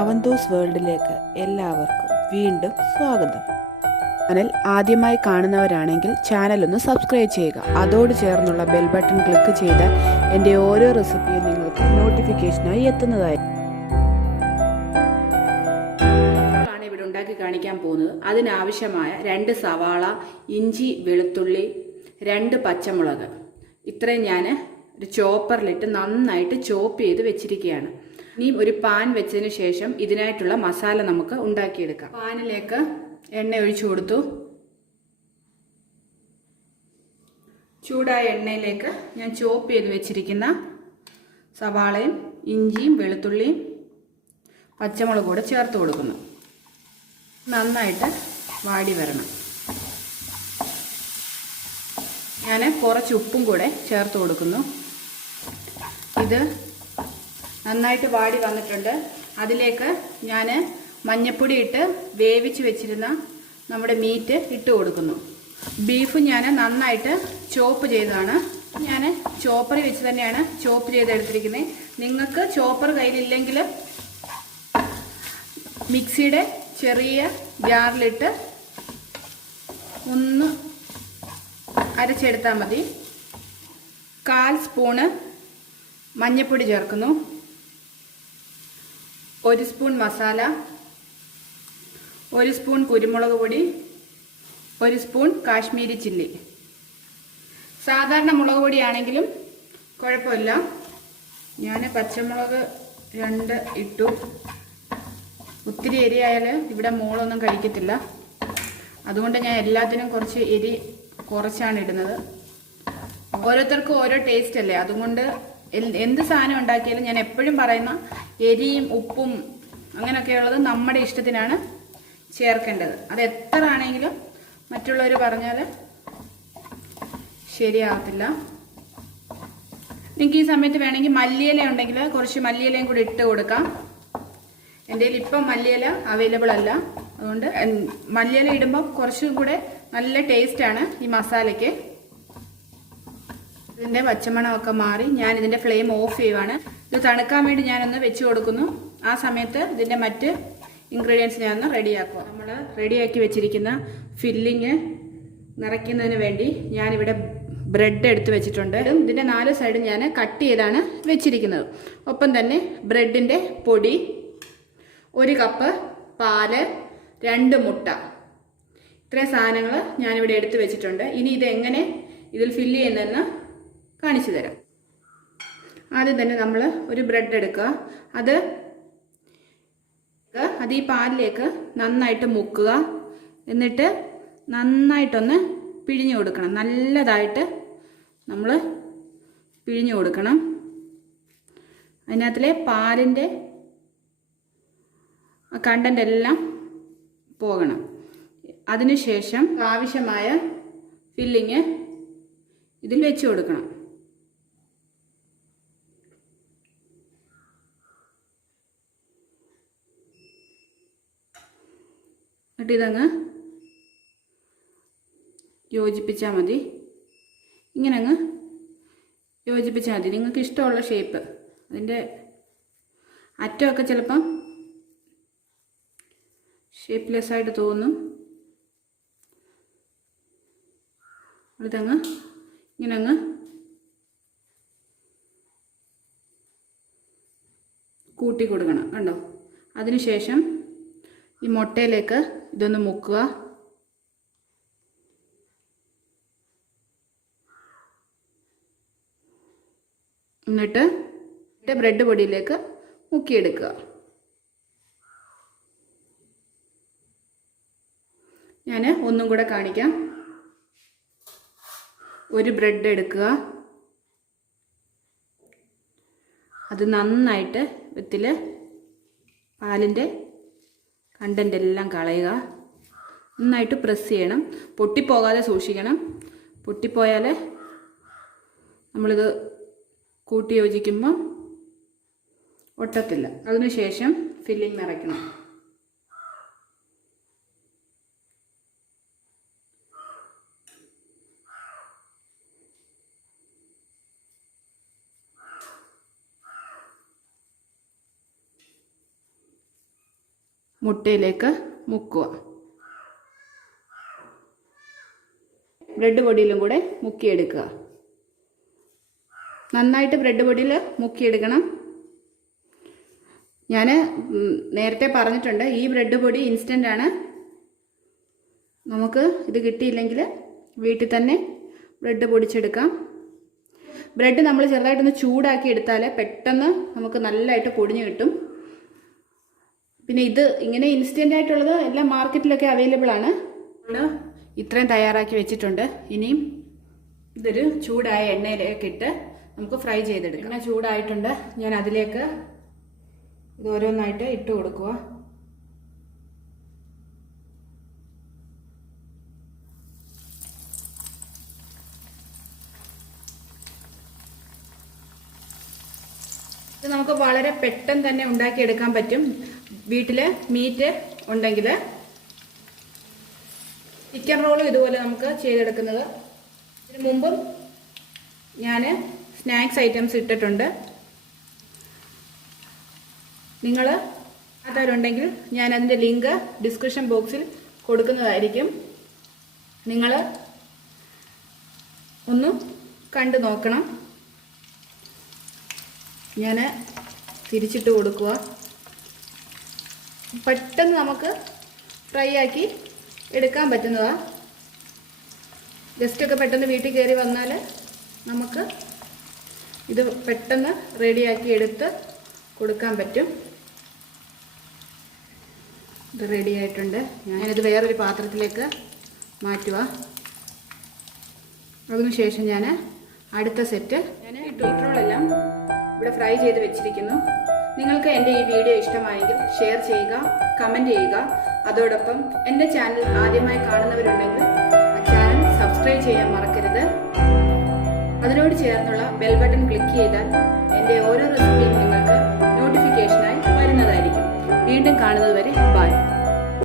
അവന്തോസ് വേൾഡിലേക്ക് എല്ലാവർക്കും വീണ്ടും സ്വാഗതം. ചാനൽ ആദ്യമായി കാണുന്നവരാണെങ്കിൽ ചാനൽ ഒന്ന് സബ്സ്ക്രൈബ് ചെയ്യുക. അതോട് ചേർന്നുള്ള ബെൽ ബട്ടൺ ക്ലിക്ക് ചെയ്താൽ എൻ്റെ ഓരോ റെസിപ്പിയും നിങ്ങൾക്ക് നോട്ടിഫിക്കേഷനായി എത്തുന്നതായിരിക്കും. ഇവിടെ ഉണ്ടാക്കി കാണിക്കാൻ പോകുന്നത്. അതിനാവശ്യമായ 2 സവാള, ഇഞ്ചി, വെളുത്തുള്ളി, 2 പച്ചമുളക്, ഇത്രയും ഞാൻ ഒരു ചോപ്പറിലിട്ട് നന്നായിട്ട് ചോപ്പ് ചെയ്ത് വെച്ചിരിക്കുകയാണ്. ഇനി ഒരു പാൻ വെച്ചതിന് ശേഷം ഇതിനായിട്ടുള്ള മസാല നമുക്ക് ഉണ്ടാക്കിയെടുക്കാം. പാനിലേക്ക് എണ്ണ ഒഴിച്ചു കൊടുത്തു. ചൂടായ എണ്ണയിലേക്ക് ഞാൻ ചോപ്പ് ചെയ്ത് വെച്ചിരിക്കുന്ന സവാളയും ഇഞ്ചിയും വെളുത്തുള്ളിയും പച്ചമുളകും കൂടെ ചേർത്ത് കൊടുക്കുന്നു. നന്നായിട്ട് വാടി വരണം. ഞാൻ കുറച്ച് ഉപ്പും കൂടെ ചേർത്ത് കൊടുക്കുന്നു. ഇത് നന്നായിട്ട് വാടി വന്നിട്ടുണ്ട്. അതിലേക്ക് ഞാൻ മഞ്ഞൾപ്പൊടി ഇട്ട് വേവിച്ച് വെച്ചിരുന്ന നമ്മുടെ മീറ്റ് ഇട്ട് കൊടുക്കുന്നു. ബീഫ് ഞാൻ നന്നായിട്ട് ചോപ്പ് ചെയ്തതാണ്. ഞാൻ ചോപ്പറിൽ വെച്ച് തന്നെയാണ് ചോപ്പ് ചെയ്തെടുത്തിരിക്കുന്നത്. നിങ്ങൾക്ക് ചോപ്പർ കയ്യിലില്ലെങ്കിൽ മിക്സിയുടെ ചെറിയ ജാറിലിട്ട് ഒന്ന് അരച്ചെടുത്താൽ മതി. 1/4 സ്പൂണ് മഞ്ഞൾപ്പൊടി ചേർക്കുന്നു, 1 സ്പൂൺ മസാല, 1 സ്പൂൺ കുരുമുളക് പൊടി, 1 സ്പൂൺ കാശ്മീരി ചില്ലി. സാധാരണ മുളക് പൊടിയാണെങ്കിലും കുഴപ്പമില്ല. ഞാൻ പച്ചമുളക് 2 ഇട്ടു. ഒത്തിരി എരിയായാൽ ഇവിടെ മോളൊന്നും കഴിക്കത്തില്ല. അതുകൊണ്ട് ഞാൻ എല്ലാത്തിനും കുറച്ച് എരി കുറച്ചാണ് ഇടുന്നത്. ഓരോരുത്തർക്കും ഓരോ ടേസ്റ്റ് അല്ലേ. അതുകൊണ്ട് എന്ത് സാധനം ഉണ്ടാക്കിയാലും ഞാൻ എപ്പോഴും പറയുന്ന എരിയും ഉപ്പും അങ്ങനെയൊക്കെയുള്ളത് നമ്മുടെ ഇഷ്ടത്തിനാണ് ചേർക്കേണ്ടത്. അത് എത്ര ആണെങ്കിലും മറ്റുള്ളവർ പറഞ്ഞാൽ ശരിയാകത്തില്ല. നിങ്ങൾക്ക് ഈ സമയത്ത് വേണമെങ്കിൽ മല്ലിയില ഉണ്ടെങ്കിൽ കുറച്ച് മല്ലിയിലയും കൂടി ഇട്ട് കൊടുക്കാം. എൻ്റെ കയ്യിൽ ഇപ്പം മല്ലിയില അവൈലബിൾ അല്ല. അതുകൊണ്ട് മല്ലിയില ഇടുമ്പോൾ കുറച്ചും കൂടെ നല്ല ടേസ്റ്റാണ് ഈ മസാലയ്ക്ക്. ഇതിൻ്റെ പച്ചമണമൊക്കെ മാറി ഞാൻ ഇതിൻ്റെ ഫ്ലെയിം ഓഫ് ചെയ്യുവാണ്. ഇത് തണുക്കാൻ വേണ്ടി ഞാനൊന്ന് വെച്ച് കൊടുക്കുന്നു. ആ സമയത്ത് ഇതിൻ്റെ മറ്റ് ഇൻഗ്രീഡിയൻസ് ഞാനൊന്ന് റെഡിയാക്കുക. നമ്മൾ റെഡിയാക്കി വെച്ചിരിക്കുന്ന ഫില്ലിങ് നിറയ്ക്കുന്നതിന് വേണ്ടി ഞാനിവിടെ ബ്രെഡ് എടുത്ത് വെച്ചിട്ടുണ്ട്. ഇതിൻ്റെ 4 സൈഡും ഞാൻ കട്ട് ചെയ്താണ് വെച്ചിരിക്കുന്നത്. ഒപ്പം തന്നെ ബ്രെഡിൻ്റെ പൊടി, 1 കപ്പ് പാല്, 2 മുട്ട, ഇത്രയും സാധനങ്ങൾ ഞാനിവിടെ എടുത്ത് വെച്ചിട്ടുണ്ട്. ഇനി ഇതെങ്ങനെ ഇതിൽ ഫില്ല് ചെയ്യുന്നതെന്ന് കാണിച്ചു തരാം. ആദ്യം തന്നെ നമ്മൾ ഒരു ബ്രെഡ് എടുക്കുക. അത് ഈ പാലിലേക്ക് നന്നായിട്ട് മുക്കുക. എന്നിട്ട് നന്നായിട്ടൊന്ന് പിഴിഞ്ഞു കൊടുക്കണം. നല്ലതായിട്ട് നമ്മൾ പിഴിഞ്ഞു കൊടുക്കണം. അതിനകത്തിലെ പാലിൻ്റെ കണ്ടന്റ് എല്ലാം പോകണം. അതിനുശേഷം ആവശ്യമായ ഫില്ലിങ് ഇതിൽ വെച്ച് കൊടുക്കണം. എന്നിട്ട് ഇതങ്ങ് യോജിപ്പിച്ചാൽ മതി. ഇങ്ങനെ അങ്ങ് യോജിപ്പിച്ചാൽ മതി. നിങ്ങൾക്ക് ഇഷ്ടമുള്ള ഷേപ്പ്. അതിൻ്റെ അറ്റമൊക്കെ ചിലപ്പം ഷേപ്പ്ലെസ് ആയിട്ട് തോന്നും. ഇതങ്ങ് ഇങ്ങനെ അങ്ങ് കൂട്ടി കൊടുക്കണം. കണ്ടോ? അതിനുശേഷം ഈ മുട്ടയിലേക്ക് ഇതൊന്ന് മുക്കുക. എന്നിട്ട് ബ്രെഡ് പൊടിയിലേക്ക് മുക്കിയെടുക്കുക. ഞാൻ ഒന്നും കൂടെ കാണിക്കാം. ഒരു ബ്രെഡ് എടുക്കുക. അത് നന്നായിട്ട് വിത്തിൽ പാലിൻ്റെ കണ്ടന്റ് എല്ലാം കളയുക. നന്നായിട്ട് പ്രസ് ചെയ്യണം. പൊട്ടിപ്പോകാതെ സൂക്ഷിക്കണം. പൊട്ടിപ്പോയാൽ നമ്മളിത് കൂട്ടി യോജിക്കുമ്പോൾ ഒട്ടത്തില്ല. അതിനുശേഷം ഫില്ലിങ് നിറയ്ക്കണം. മുട്ടയിലേക്ക് മുക്കുക. ബ്രെഡ് പൊടിയിലും കൂടെ മുക്കിയെടുക്കുക. നന്നായിട്ട് ബ്രെഡ് പൊടിയിൽ മുക്കിയെടുക്കണം. ഞാൻ നേരത്തെ പറഞ്ഞിട്ടുണ്ട്, ഈ ബ്രെഡ് പൊടി ഇൻസ്റ്റൻ്റ് ആണ്. നമുക്ക് ഇത് കിട്ടിയില്ലെങ്കിൽ വീട്ടിൽ തന്നെ ബ്രെഡ് പൊടിച്ചെടുക്കാം. ബ്രെഡ് നമ്മൾ ചെറുതായിട്ടൊന്ന് ചൂടാക്കി എടുത്താൽ പെട്ടെന്ന് നമുക്ക് നല്ലതായിട്ട് പൊടിഞ്ഞ് കിട്ടും. പിന്നെ ഇത് ഇങ്ങനെ ഇൻസ്റ്റൻ്റ് ആയിട്ടുള്ളത് എല്ലാം മാർക്കറ്റിലൊക്കെ അവൈലബിൾ ആണ്. ഇത്രയും തയ്യാറാക്കി വെച്ചിട്ടുണ്ട്. ഇനിയും ഇതൊരു ചൂടായ എണ്ണയിലേക്ക് ഇട്ട് നമുക്ക് ഫ്രൈ ചെയ്തെടുക്കാം. എണ്ണ ചൂടായിട്ടുണ്ട്. ഞാൻ അതിലേക്ക് ഇത് ഓരോന്നായിട്ട് ഇട്ട് കൊടുക്കുക. ഇത് നമുക്ക് വളരെ പെട്ടെന്ന് തന്നെ ഉണ്ടാക്കിയെടുക്കാൻ പറ്റും. വീട്ടിൽ മീറ്റ് ഉണ്ടെങ്കിൽ ചിക്കൻ റോളും ഇതുപോലെ നമുക്ക് ചെയ്തെടുക്കുന്നത്. ഇതിന് മുമ്പും ഞാൻ സ്നാക്സ് ഐറ്റംസ് ഇട്ടിട്ടുണ്ട്. നിങ്ങൾ അതവരുണ്ടെങ്കിൽ ഞാൻ അതിൻ്റെ ലിങ്ക് ഡിസ്ക്രിപ്ഷൻ ബോക്സിൽ കൊടുക്കുന്നതായിരിക്കും. നിങ്ങൾ ഒന്ന് കണ്ടു നോക്കണം. ഞാൻ തിരിച്ചിട്ട് കൊടുക്കുക. പെട്ടെന്ന് നമുക്ക് ഫ്രൈ ആക്കി എടുക്കാൻ പറ്റുന്നതാണ്. ഗസ്റ്റൊക്കെ പെട്ടെന്ന് വീട്ടിൽ കയറി വന്നാൽ നമുക്ക് ഇത് പെട്ടെന്ന് റെഡിയാക്കി എടുത്ത് കൊടുക്കാൻ പറ്റും. ഇത് റെഡി ആയിട്ടുണ്ട്. ഞാനിത് വേറൊരു പാത്രത്തിലേക്ക് മാറ്റുക. അതിനുശേഷം ഞാൻ അടുത്ത സെറ്റ് റോളെല്ലാം ഇവിടെ ഫ്രൈ ചെയ്ത് വെച്ചിരിക്കുന്നു. നിങ്ങൾക്ക് എൻ്റെ ഈ വീഡിയോ ഇഷ്ടമായെങ്കിൽ ഷെയർ ചെയ്യുക, കമൻറ്റ് ചെയ്യുക. അതോടൊപ്പം എൻ്റെ ചാനൽ ആദ്യമായി കാണുന്നവരുണ്ടെങ്കിൽ ആ ചാനൽ സബ്സ്ക്രൈബ് ചെയ്യാൻ മറക്കരുത്. അതിനോട് ചേർന്നുള്ള ബെൽ ബട്ടൺ ക്ലിക്ക് ചെയ്താൽ എൻ്റെ ഓരോ റെസിപ്പിയും നിങ്ങൾക്ക്